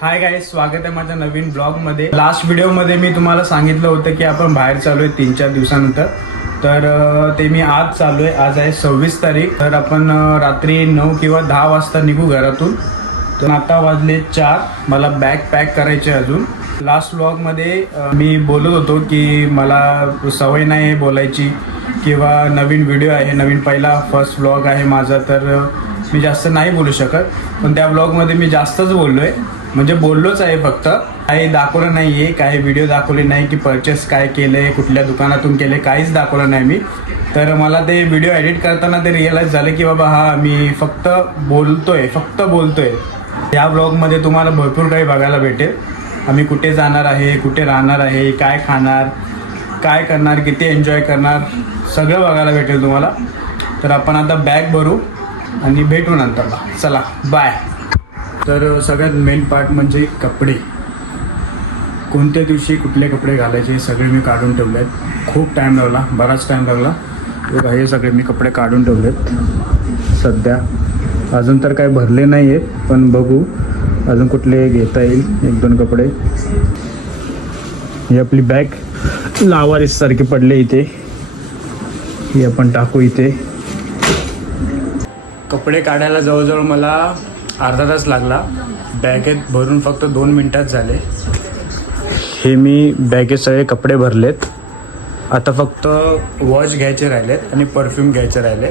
Hi guys, स्वागत आहे माझ्या नवीन ब्लॉगमध्ये. लास्ट व्हिडिओमध्ये मी तुम्हाला सांगितलं होतं की आपण बाहेर चालू आहे 3-4 दिवसानंतर. तर ते मी आज चालू आहे. आज आहे 26 तारीख. तर आपण रात्री 9 किंवा 10 वाजता निघू घरातून. तर आता वाजले 4. मला बॅग पॅक करायचे अजून. लास्ट व्लॉगमध्ये मी बोलत होतो की मला सवय नाही आहे बोलायची किंवा नवीन व्हिडिओ आहे, नवीन पहिला फर्स्ट व्लॉग आहे माझा, तर मी जास्त नाही बोलू शकत. पण त्या व्लॉगमध्ये मी जास्तच बोललो आहे, म्हणजे बोललोच आहे. फक्त काही दाखवलं नाही आहे, काही व्हिडिओ दाखवले नाही की परचेस काय केलं आहे, कुठल्या दुकानातून केलं, काहीच दाखवलं नाही मी. तर मला ते व्हिडिओ एडिट करताना ते रिअलाईज झालं की बाबा हा मी फक्त बोलतोय. या ब्लॉगमध्ये तुम्हाला भरपूर काही बघायला भेटेल. आम्ही कुठे जाणार आहे, कुठे राहणार आहे, काय खाणार, काय करणार, किती एन्जॉय करणार, सगळं बघायला भेटेल तुम्हाला. तर आपण आता बॅग भरू आणि भेटू नंतरला. चला बाय. तर सगळ्यात मेन पार्ट म्हणजे कपडे. कोणत्या दिवशी कुठले कपडे घालायचे हे सगळे मी काढून ठेवले आहेत. खूप टाईम लागला, बराच टाईम लागला. हे सगळे मी कपडे काढून ठेवले आहेत सध्या. अजून तर काय भरले नाही आहेत, पण बघू अजून कुठले घेता येईल 1-2 कपडे. ही आपली बॅग लावारीसारखी पडले इथे, ही आपण टाकू इथे. कपडे काढायला जवळजवळ मला अर्धा तास लागला. बॅगेत भरून फक्त 2 मिनटात झाले. हे मी बॅगेत सगळे कपडे भरलेत. आता फक्त वॉच घ्यायचे राहिलेत आणि परफ्यूम घ्यायचे राहिले.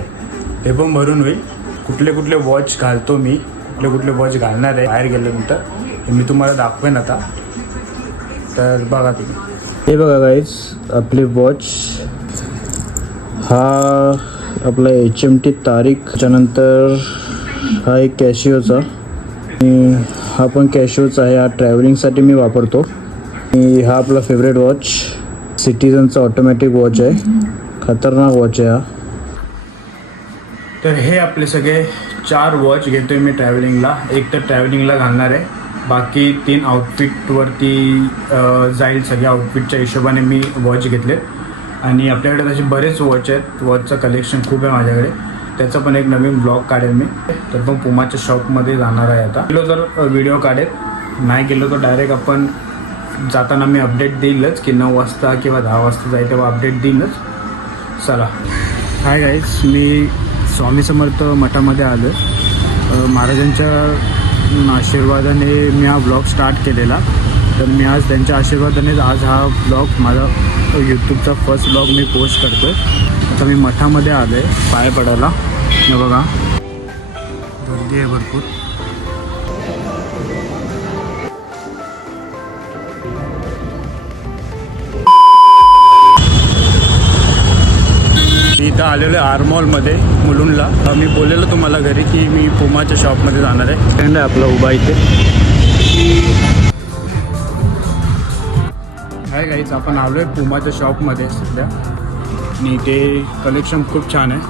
हे पण भरून होईल. कुठले वॉच घालतो मी, कुठले वॉच घालणार आहे बाहेर गेल्यानंतर हे मी तुम्हाला दाखवेन आता. तर बघा तुम्ही. हे बघा गाईज, आपली वॉच. हा आपला HMT तारीख. त्याच्यानंतर हा एक कॅशिओचा, हा पण कॅशिओचा आहे. हा ट्रॅव्हलिंगसाठी मी वापरतो. आणि हा आपला फेवरेट वॉच, सिटीजनचा ऑटोमॅटिक वॉच आहे. खतरनाक वॉच आहे हा. तर हे आपले सगळे 4 वॉच घेतो आहे मी ट्रॅव्हलिंगला. एक तर ट्रॅव्हलिंगला घालणार आहे, बाकी 3 आउटफिटवरती जाईल. सगळ्या आउटफिटच्या हिशोबाने मी वॉच घेतले. आणि आपल्याकडे तसे बरेच वॉच आहेत. वॉचचं कलेक्शन खूप आहे माझ्याकडे. त्याचा पण एक नवीन ब्लॉग काढेल मी. तर पण पुमाच्या शॉपमध्ये जाणार आहे आता. गेलो तर व्हिडिओ काढेल, नाही गेलो तर डायरेक्ट आपण जाताना मी अपडेट देईलच की 9 वाजता किंवा 10 वाजता जाईल तेव्हा अपडेट देईलच. चला. हाय गाईज, मी स्वामी समर्थ मठामध्ये आलो आहे. महाराजांच्या आशीर्वादाने मी हा ब्लॉग स्टार्ट केलेला. तर मी आज त्यांच्या आशीर्वादाने आज हा ब्लॉग, माझा यूट्यूबचा फर्स्ट ब्लॉग मी पोस्ट करतो आहे. आता मी मठामध्ये आलो आहे पाय पडायला. हे बघा, गर्दी आहे भरपूर. इथं आलेलो आहे आरमॉलमध्ये मुलुंडला. मी बोललेलो तुम्हाला घरी की मी पुमाच्या शॉपमध्ये जाणार आहे. फ्रेंड आहे आपला उभा इथे. हाय गाईज, आपण आलो आहे पुमाच्या शॉपमध्ये सध्या. आणि ते कलेक्शन खूप छान आहे,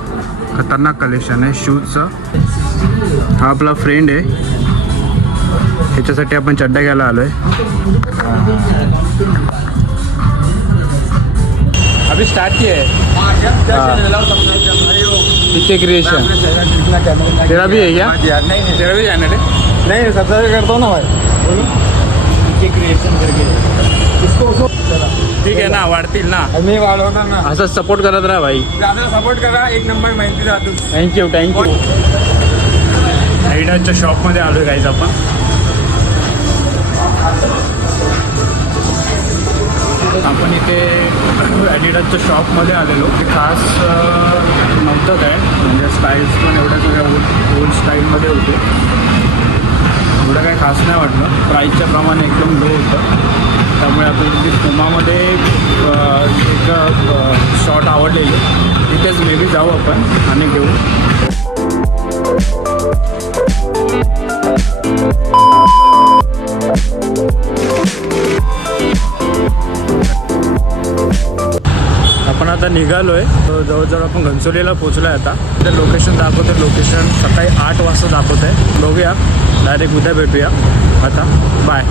खतरनाक कलेक्शन आहे शूजचं. हा आपला फ्रेंड आहे, ह्याच्यासाठी आपण चड्डा घ्यायला आलो आहे. अभी स्टार्ट किया है पीछे क्रिएशन. तेरा भी है क्या? तेरा भी चैनल है? नहीं, सब्सक्राइब करता हूँ ना भाई. पीछे क्रिएशन करके इसको ठीक आहे ना, वाढतील ना. मी वाढवणार ना. असं सपोर्ट करत राहा भाई. सपोर्ट करा. 1 नंबर माहिती जातो. थँक्यू. ॲडिडासच्या शॉपमध्ये आलो आहे गाईज आपण. आपण इथे ॲडिडासच्या शॉपमध्ये आलेलो. ते खास नव्हतं काय, म्हणजे स्टाईल्स पण एवढ्या सगळ्या ओल्ड स्टाईलमध्ये होते. एवढं काय खास नाही वाटलं. प्राईसच्या प्रमाणे एकदम लो होतं. त्यामुळे आपल्याला ती पुमामध्ये एक शॉट आवडलेली, तिथेच मे बी जाऊ आपण आणि घेऊ. आपण आता निघालो आहे. जवळजवळ आपण घनसोलीला पोचलो आहे. आता ते लोकेशन दाखवतं. लोकेशन सकाळी 8 वाजता दाखवत आहे. बघूया, डायरेक्ट उद्या भेटूया. आता बाय.